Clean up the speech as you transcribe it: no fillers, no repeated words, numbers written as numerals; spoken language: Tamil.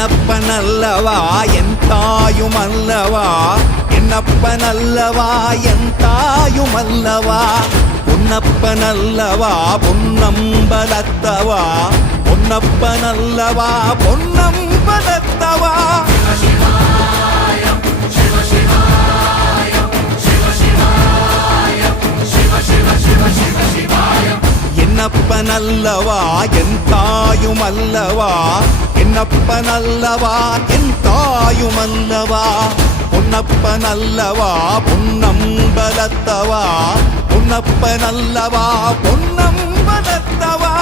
என்னப்பனல்லவா என் தாயுமல்லவா, என்னப்பனல்லவா என் தாயுமல்லவா, பொன்னப்பனல்லவா பொன்னம்பலத்தவா, பொன்னப்பனல்லவா பொன்னம்பலத்தவா. என்னப்பனல்லவா என் தாயுமல்லவா, என்னப்பனல்லவா என் தாயுமல்லவா, பொன்னப்பனல்லவா பொன்னம்பலத்தவா, பொன்னப்பனல்லவா பொன்னம்பலத்தவா.